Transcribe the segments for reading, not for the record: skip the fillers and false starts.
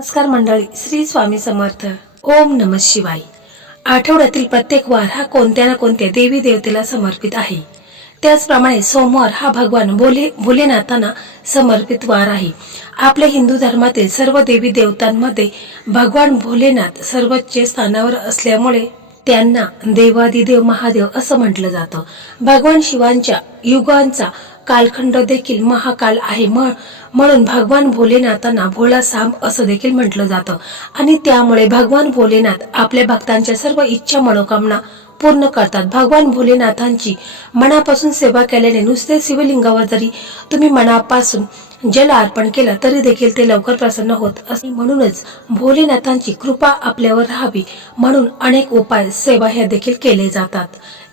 नमस्कार मंडळी, श्री स्वामी समर्थ. ओम नमः शिवाय. आठवड्यातील प्रत्येक वार हा कोणत्या ना कोणत्या देवी देवतेला समर्पित आहे. त्याचप्रमाणे सोमवार हा भगवान भोलेनाथांना समर्पित वार आहे. आपल्या हिंदू धर्मातील सर्व देवी देवतांमध्ये भगवान भोलेनाथ सर्वोच्च स्थानावर असल्यामुळे त्यांना देवादिदेव महादेव असं म्हटलं जातं. भगवान शिवांच्या युगांचा कालखंड देखील महाकाल आहे. म्हणून भगवान भोलेनाथांना भोळा सांब असं देखील म्हटलं जातं. आणि त्यामुळे भगवान भोलेनाथ आपल्या भक्तांच्या सर्व इच्छा मनोकामना पूर्ण करतात. भगवान भोलेनाथांची मनापासून सेवा केल्याने नुसते शिवलिंगावर जरी तुम्ही मनापासून जल अर्पण केलं तरी देखील ते लवकर प्रसन्न होत असते. म्हणूनच भोलेनाथांची कृपा आपल्यावर राहावी म्हणून अनेक उपाय सेवा ह्या देखील केले जातात.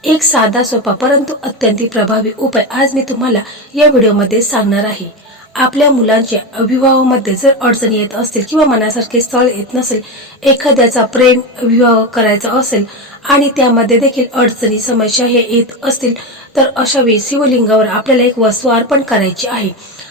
एक साधा सोपा परंतु अत्यंत प्रभावी उपाय आज मी तुम्हाला या व्हिडिओमध्ये सांगणार आहे. आपल्या मुलांच्या विवाहामध्ये जर अडचणी येत असतील किंवा मनासारखे स्थळ येत नसेल, एखाद्याचा प्रेम विवाह करायचा असेल आणि त्यामध्ये देखील अडचणी समस्या हे येत असतील तर अशा वेळी शिवलिंगावर आपल्याला एक वस्तू अर्पण करायची आहे.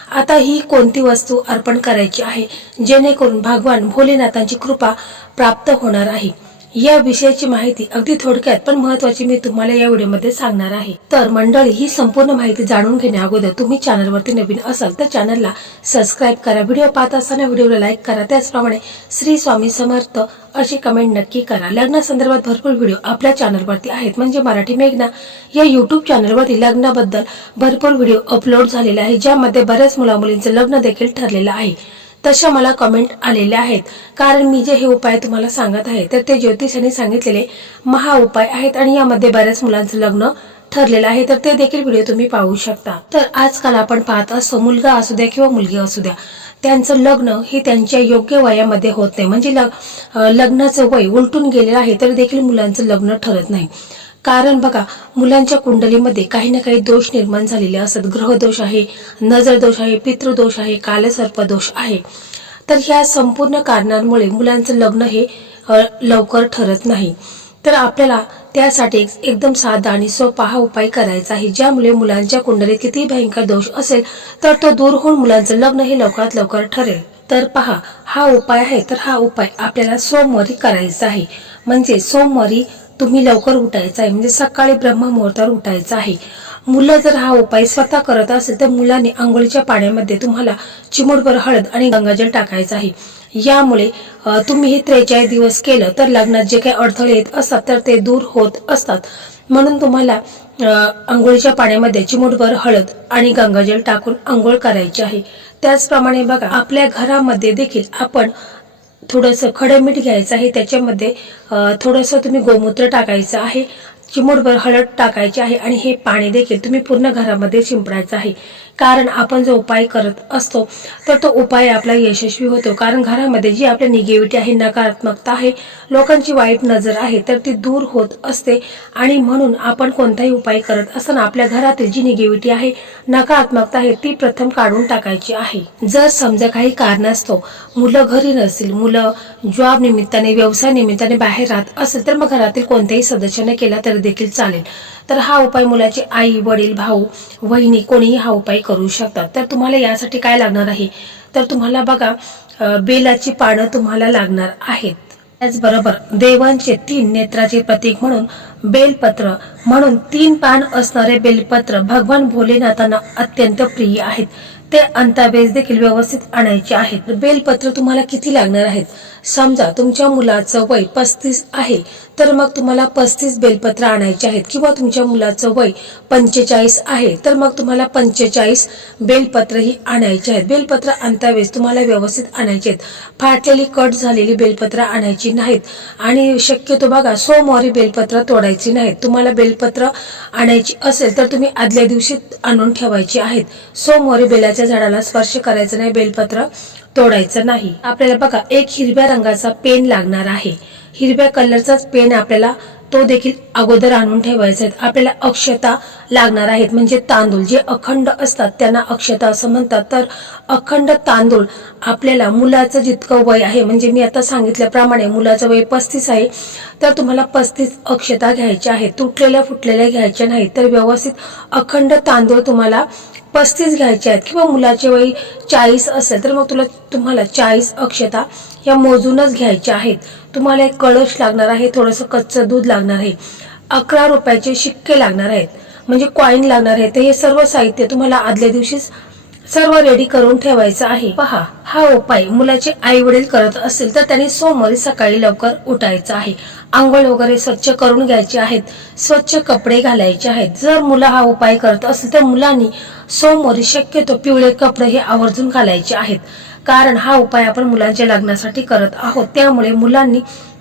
आता ही कोणती वस्तू अर्पण करायची आहे जेणेकरून भगवान भोलेनाथांची कृपा प्राप्त होणार आहे, या विषयाची माहिती अगदी थोडक्यात पण महत्त्वाची मी तुम्हाला या व्हिडिओमध्ये सांगणार आहे. तर मंडळी, ही संपूर्ण माहिती जाणून घेण्या अगोदर तुम्ही चॅनलवरती नवीन असाल तर चॅनलला सबस्क्राईब करा. व्हिडिओ पाहत असताना व्हिडिओला लाईक करा. त्याचप्रमाणे श्री स्वामी समर्थ अशी कमेंट नक्की करा. लग्नासंदर्भात भरपूर व्हिडिओ आपल्या चॅनलवरती आहेत. म्हणजे मराठी मेघना या युट्यूब चॅनलवरती लग्नाबद्दल भरपूर व्हिडिओ अपलोड झालेले आहे, ज्यामध्ये बऱ्याच मुलामुलींचं लग्न देखील ठरलेलं आहे. तशा मला कमेंट आलेल्या आहेत. कारण मी जे हे उपाय तुम्हाला सांगत आहे तर ते ज्योतिषांनी सांगितलेले महा उपाय आहेत आणि यामध्ये बऱ्याच मुलांचं लग्न ठरलेलं आहे. तर ते देखील व्हिडिओ तुम्ही पाहू शकता. तर आजकाल आपण पाहत असतो, मुलगा असू द्या किंवा मुलगी असू द्या, त्यांचं लग्न हे त्यांच्या योग्य वयामध्ये होत नाही. म्हणजे लग्नाचं वय उलटून गेलेलं आहे तर देखील मुलांचं लग्न ठरत नाही. कारण बघा, मुलांच्या कुंडलीमध्ये काही ना काही दोष निर्माण झालेले असतात. ग्रहदोष आहे, नजर दोष आहे, पितृदोष आहे, कालसर्प दोष आहे. तर ह्या संपूर्ण कारणांमुळे मुलांचं लग्न हे लवकर ठरत नाही. तर आपल्याला त्यासाठी एकदम साधा आणि सोपा हा उपाय करायचा आहे, ज्यामुळे मुलांच्या कुंडलीत किती भयंकर दोष असेल तर तो दूर होऊन मुलांचं लग्न हे लवकरात लवकर ठरेल. तर पहा, हा उपाय आहे. तर हा उपाय आपल्याला सोमवारी करायचा आहे. म्हणजे सोमवारी तुम्ही लवकर उठायचं आहे, म्हणजे सकाळी ब्रह्ममुहूर्तावर उठायचं आहे. मुलं जर हा उपाय स्वतः करत असेल तर मुलांनी आंघोळीच्या पाण्यामध्ये तुम्हाला चिमूटभर हळद आणि गंगाजल टाकायचं आहे. यामुळे तुम्ही हे 43 दिवस केलं तर लग्नात जे काही अडथळे येत असतात तर ते दूर होत असतात. म्हणून तुम्हाला आंघोळीच्या पाण्यामध्ये चिमूटभर हळद आणि गंगाजल टाकून आंघोळ करायची आहे. त्याचप्रमाणे बघा, आपल्या घरामध्ये देखील आपण थोडंसं खडं मीठ घ्यायचं आहे. त्याच्यामध्ये थोडंसं तुम्ही गोमूत्र टाकायचं आहे, चिमूटभर हळद टाकायची आहे आणि हे पाणी देखील तुम्ही पूर्ण घरामध्ये शिंपडायचं आहे. कारण आपण जो उपाय करत असतो तर तो उपाय आपला यशस्वी होतो. कारण घरामध्ये जी आपली निगेटिव्हिटी आहे, नकारात्मकता आहे, लोकांची वाईट नजर आहे तर ती दूर होत असते. आणि म्हणून आपण कोणताही उपाय करत असताना आपल्या घरातील जी निगेटिव्हिटी आहे, नकारात्मकता आहे, ती प्रथम काढून टाकायची आहे. जर समजा काही कारणास्तव मुलं घरी नसतील, मुलं जॉब निमित्ताने व्यवसाय निमित्ताने बाहेर राहत असेल तर मग घरातील कोणत्याही सदस्याने केला तरी देखील चालेल. तर हा उपाय मुलाचे आई वडील भाऊ वहिनी कोणीही हा उपाय करू शकतात. तर तुम्हाला यासाठी काय लागणार आहे तर तुम्हाला बघा, बेलाची पानं तुम्हाला लागणार आहेत. त्याचबरोबर देवांचे 3 नेत्राचे प्रतीक म्हणून बेलपत्र म्हणून 3 पान असणारे बेलपत्र भगवान भोलेनाथांना अत्यंत प्रिय आहेत. ते अंताबेस देखील व्यवस्थित आणायचे आहेत. बेलपत्र तुम्हाला किती लागणार आहेत? समजा तुमच्या मुलाचं वय 35 आहे तर मग तुम्हाला 35 बेलपत्र आणायचे आहेत. किंवा तुमच्या मुलाचं वय 45 आहे तर मग तुम्हाला 45 बेलपत्र ही आणायचे आहेत. बेलपत्र अंतावेळेस तुम्हाला व्यवस्थित आणायचे आहेत. फाटलेली कट झालेली बेलपत्र आणायची नाहीत. आणि शक्यतो बघा, सोमवारी बेलपत्र तोडायची नाहीत. तुम्हाला बेलपत्र आणायची असेल तर तुम्ही आदल्या दिवशी आणून ठेवायची आहेत. सोमवारी बेलाच्या झाडाला स्पर्श करायचा नाही, बेलपत्र तोडायचं नाही. आपल्याला बघा, एक हिरव्या रंगाचा पेन लागणार आहे. हिरव्या कलरचाच पेन आपल्याला तो देखील अगोदर आणून ठेवायचा आहे. आपल्याला अक्षता लागणार आहेत. म्हणजे तांदूळ जे अखंड असतात त्यांना अक्षता असं म्हणतात. तर अखंड तांदूळ आपल्याला मुलाचं जितकं वय आहे, म्हणजे मी आता सांगितल्याप्रमाणे मुलाचं वय 35 आहे तर तुम्हाला 35 अक्षता घ्यायच्या आहेत. तुटलेल्या फुटलेल्या घ्यायच्या नाहीत. तर व्यवस्थित अखंड तांदूळ तुम्हाला 35 घ्यायचे आहेत किंवा मुलाचे वय 40 असेल तर मग तुम्हाला 40 अक्षता या मोजूनच घ्यायच्या आहेत. तुम्हाला एक कळश लागणार आहे, थोडंसं कच्चं दूध लागणार आहे, 11 रुपयाचे शिक्के लागणार आहेत, म्हणजे कॉईन लागणार आहे. हे सर्व साहित्य तुम्हाला आदल्या दिवशीच सर्व रेडी करून ठेवायचं आहे. पहा, हा उपाय मुलाचे आई वडील करत असतील तर त्यांनी सोमवारी सकाळी लवकर उठायचं आहे. आंघोळ वगैरे स्वच्छ करून घ्यायचे आहेत, स्वच्छ कपडे घालायचे आहेत. जर मुलं हा उपाय करत असतील तर मुलांनी सोमवारी शक्यतो पिवळे कपडे हे आवर्जून घालायचे आहेत, कारण हा उपाय आपण मुलांच्या लग्नासाठी करत आहोत. त्यामुळे मुलांनी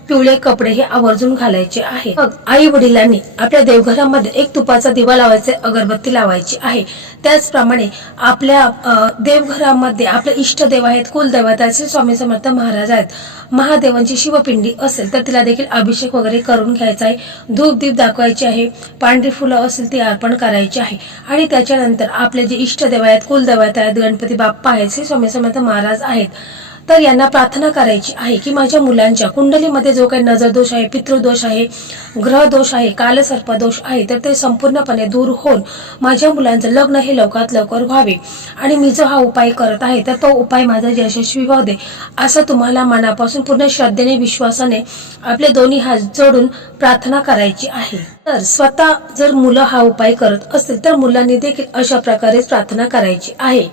पिवळे कपडे हे आवर्जून घालायचे आहे. मग आई वडिलांनी आपल्या देवघरामध्ये एक तुपाचा दिवा लावायचा, अगरबत्ती लावायची आहे. त्याचप्रमाणे आपल्या देवघरामध्ये आपले इष्टदेव आहेत, कुलदैवत आहेत, श्री स्वामी समर्थ महाराज आहेत, महादेवांची शिवपिंडी असेल तर तिला देखील अभिषेक वगैरे करून घ्यायचा आहे. धूप दीप दाखवायचे आहे, पांढरी फुलं असेल ती अर्पण करायची आहे. आणि त्याच्यानंतर आपले जे इष्टदेव आहेत, कुलदैवत आहेत, गणपती बाप्पा आहेत, श्री स्वामी समर्थ महाराज आहेत, तर यांना प्रार्थना करायची आहे की माझ्या मुलांच्या कुंडलीमध्ये जो काही नजर दोष आहे, पितृदोष आहे, ग्रह दोष आहे, कालसर्प दोष आहे, तर ते संपूर्णपणे दूर होऊन माझ्या मुलांचं लग्न हे लवकरात लवकर व्हावे. आणि मी जो हा उपाय करत आहे तर तो उपाय माझा यशस्वी होऊ दे, असं तुम्हाला मनापासून पूर्ण श्रद्धेने विश्वासाने आपले दोन्ही हात जोडून प्रार्थना करायची आहे. तर स्वतः जर मुलं हा उपाय करत असतील तर मुलांनी देखील अशा प्रकारे प्रार्थना करायची आहे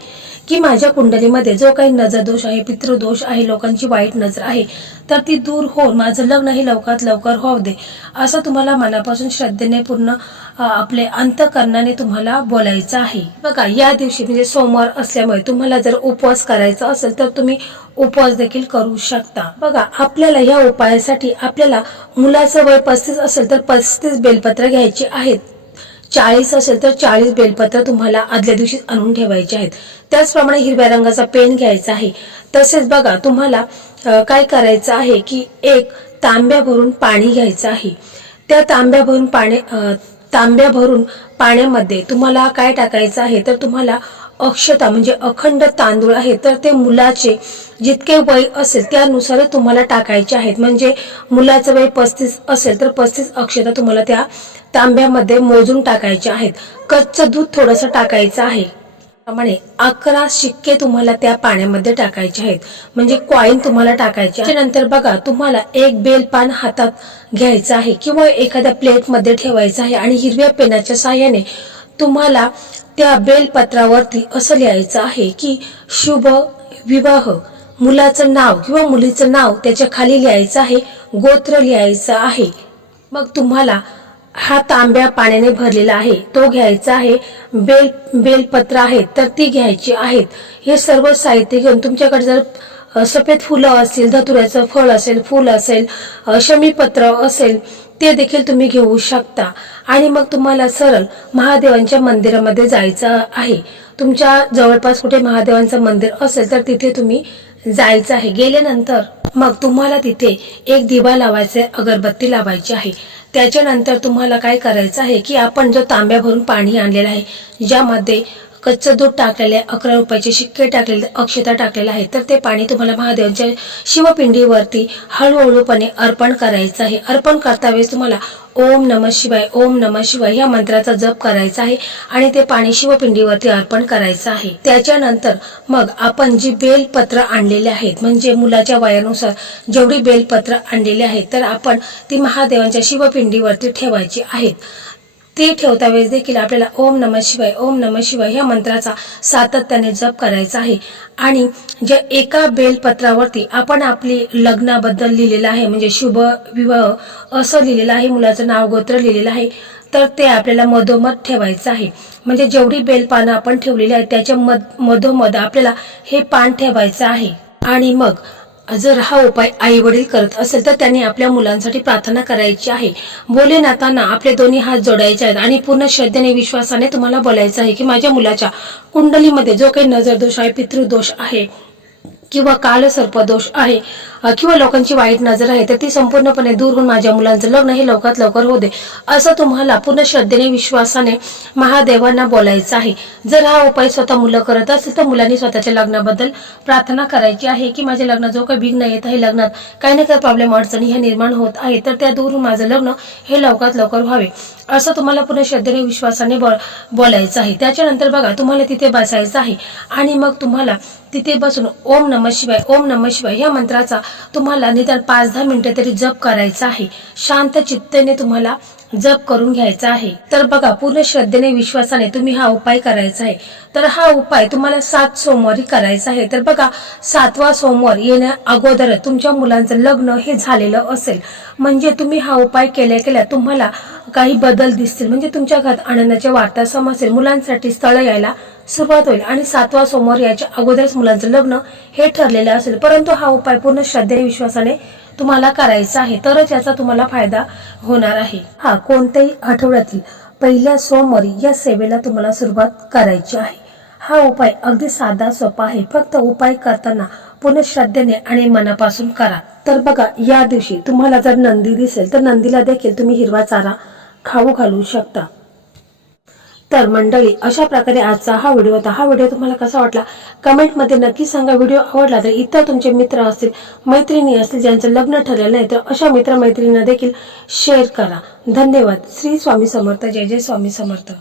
की माझ्या कुंडलीमध्ये जो काही नजर दोष आहे, पितृदोष आहे, लोकांची वाईट नजर आहे, तर ती दूर होऊन माझं लग्न हे लवकरात लवकर होऊ दे, असं तुम्हाला मनापासून श्रद्धेने पूर्ण आपले अंतःकरणाने तुम्हाला बोलायचं आहे. बघा, या दिवशी म्हणजे सोमवार असल्यामुळे तुम्हाला जर उपवास करायचा असेल तर तुम्ही उपवास देखील करू शकता. बघा, आपल्याला या उपायासाठी आपल्याला मुलाचं वय 35 असेल तर 35 बेलपत्र घ्यायची आहेत, 40 असेल तर 40 बेलपत्र तुम्हाला आदल्या दिवशी आणून ठेवायचे आहेत. त्याचप्रमाणे हिरव्या रंगाचा पेन घ्यायचा आहे. तसेच बघा, तुम्हाला काय करायचं आहे की एक तांब्या भरून पाणी घ्यायचं आहे. त्या तांब्या भरून पाण्यामध्ये तुम्हाला काय टाकायचं आहे तर तुम्हाला अक्षता म्हणजे अखंड तांदूळ आहे, तर ते मुलाचे जितके वय असेल त्यानुसार तुम्हाला टाकायचे आहेत. म्हणजे मुलाचं वय 35 असेल तर 35 अक्षता तुम्हाला त्या तांब्यामध्ये मोजून टाकायचे आहेत. कच्चं दूध थोडंसं टाकायचं आहे. त्याप्रमाणे 11 शिक्के तुम्हाला त्या पाण्यामध्ये टाकायचे आहेत, म्हणजे कॉईन तुम्हाला टाकायचे. त्यानंतर बघा, तुम्हाला एक बेलपान हातात घ्यायचं आहे किंवा एखाद्या प्लेटमध्ये ठेवायचं आहे आणि हिरव्या पेनाच्या साहाय्याने तुम्हाला त्या बेलपत्रावरती असं लिहायचं आहे की शुभ विवाह, मुलाचं नाव किंवा मुलीचं नाव त्याच्या खाली लिहायचं आहे, गोत्र लिहायचं आहे. मग तुम्हाला हा तांब्या पाण्याने भरलेला आहे तो घ्यायचा आहे, बेलपत्र आहेत तर ती घ्यायची आहेत. हे सर्व साहित्य घेऊन तुमच्याकडे जर सफेद फुलं असतील, धतुऱ्याचं फळ असेल, फूल असेल, शमीपत्र असेल, ते देखील तुम्ही घेऊ शकता. आणि मग तुम्हाला सरळ महादेवांच्या मंदिरामध्ये जायचं आहे. तुमच्या जवळपास कुठे महादेवांचं मंदिर असेल तर तिथे तुम्ही जायचं आहे. गेल्यानंतर मग तुम्हाला तिथे एक दिवा लावायचा, अगरबत्ती लावायची आहे. त्याच्यानंतर तुम्हाला काय करायचं आहे की आपण जो तांब्या भरून पाणी आणलेलं आहे, ज्यामध्ये कच्चं दूध टाकलेले, 11 रुपयाचे शिक्के टाकलेले, अक्षता टाकलेला आहे, तर ते पाणी तुम्हाला महादेवांच्या शिवपिंडीवरती हळूहळूपणे अर्पण करायचं आहे. अर्पण करता वेळेस तुम्हाला ओम नमः शिवाय, ओम नमः शिवाय या मंत्राचा जप करायचा आहे आणि ते पाणी शिवपिंडीवरती अर्पण करायचं आहे. त्याच्यानंतर मग आपण जी बेलपत्र आणलेले आहेत, म्हणजे मुलाच्या वयानुसार जेवढी बेलपत्र आणलेली आहेत, तर आपण ती महादेवांच्या शिवपिंडीवरती ठेवायची आहेत. ते ठेवता वेळेस देखील आपल्याला ओम नमः शिवाय, ओम नमः शिवाय या मंत्राचा सातत्याने जप करायचा आहे. आणि ज्या एका बेलपत्रावरती आपण आपली लग्नाबद्दल लिहिलेलं आहे, म्हणजे शुभ विवाह असं लिहिलेलं आहे, मुलाचं नाव गोत्र लिहिलेलं आहे, तर ते आपल्याला मधोमध ठेवायचं आहे. म्हणजे जेवढी बेलपानं आपण ठेवलेली आहेत त्याच्या मधोमध आपल्याला हे पान ठेवायचं आहे. आणि मग जर हा उपाय आई वडील करत असेल तर त्यांनी आपल्या मुलांसाठी प्रार्थना करायची आहे. भोलेनाथांना आपले दोन्ही हात जोडायचे आहेत आणि पूर्ण श्रद्धेने विश्वासाने तुम्हाला बोलायचं आहे की माझ्या मुलाच्या कुंडलीमध्ये जो काही नजर दोष आहे, पितृदोष आहे, किंवा कालसर्पदोष आहे किंवा लोकांची वाईट नजर आहे तर ती संपूर्णपणे दूर होऊन माझ्या मुलांचं लग्न हे लवकरात लवकर होऊ दे असं तुम्हाला पूर्ण श्रद्धेने विश्वासाने महादेवांना बोलायचं आहे। जर हा उपाय स्वतः मुलं करत असेल तर मुलांनी स्वतःच्या लग्नाबद्दल प्रार्थना करायची आहे की माझ्या लग्नात जो काही विघ्न येत आहे, लग्नात काही ना काही प्रॉब्लेम अडचणी ह्या निर्माण होत आहे तर त्या दूर होऊन माझं लग्न हे लवकरात लवकर व्हावे असं तुम्हाला पूर्ण श्रद्धेने विश्वासाने बोलायचं आहे। त्याच्यानंतर बघा तुम्हाला तिथे बसायचं आहे आणि मग तुम्हाला तिथे बसून ओम नमः शिवाय ओम नमः शिवाय या मंत्राचा तुम्हाला निदान 5-10 मिनिटं तरी जप करायचा आहे। शांत चित्तेने तुम्हाला जप करून घ्यायचा आहे। तर बघा पूर्ण श्रद्धेने विश्वासाने तुम्ही हा उपाय करायचा आहे। तर हा उपाय तुम्हाला 7 सोमवारी करायचा आहे। तर बघा 7वा सोमवार येण्या अगोदर तुमच्या मुलांचं लग्न हे झालेलं असेल म्हणजे तुम्ही हा उपाय केल्या तुम्हाला काही बदल दिसतील, म्हणजे तुमच्या घरात आनंदाच्या वार्ता समजेल, मुलांसाठी स्थळ यायला सुरुवात होईल आणि 7वा सोमवार याच्या अगोदरच मुलांचं लग्न हे ठरलेलं असेल। परंतु हा उपाय पूर्ण श्रद्धेने विश्वासाने तुम्हाला करायचा आहे तरच याचा तुम्हाला फायदा होणार आहे। हा कोणत्याही आठवड्यातील पहिल्या सोमवारी या सेवेला तुम्हाला सुरुवात करायची आहे। हा उपाय अगदी साधा सोपा आहे, फक्त उपाय करताना पूर्ण श्रद्धेने आणि मनापासून करा। तर बघा या दिवशी तुम्हाला जर नंदी दिसेल तर नंदीला देखील तुम्ही हिरवा चारा खाऊ घालू शकता। तर मंडळी अशा प्रकारे आजचा हा व्हिडिओ होता। हा व्हिडिओ तुम्हाला कसा वाटला कमेंट मध्ये नक्की सांगा। व्हिडिओ आवडला तर इतर तुमचे मित्र असतील, मैत्रिणी असतील ज्यांचं लग्न ठरलेलं नाही तर अशा मित्र मैत्रिणींना देखील शेअर करा। धन्यवाद। श्री स्वामी समर्थ। जय जय स्वामी समर्थ।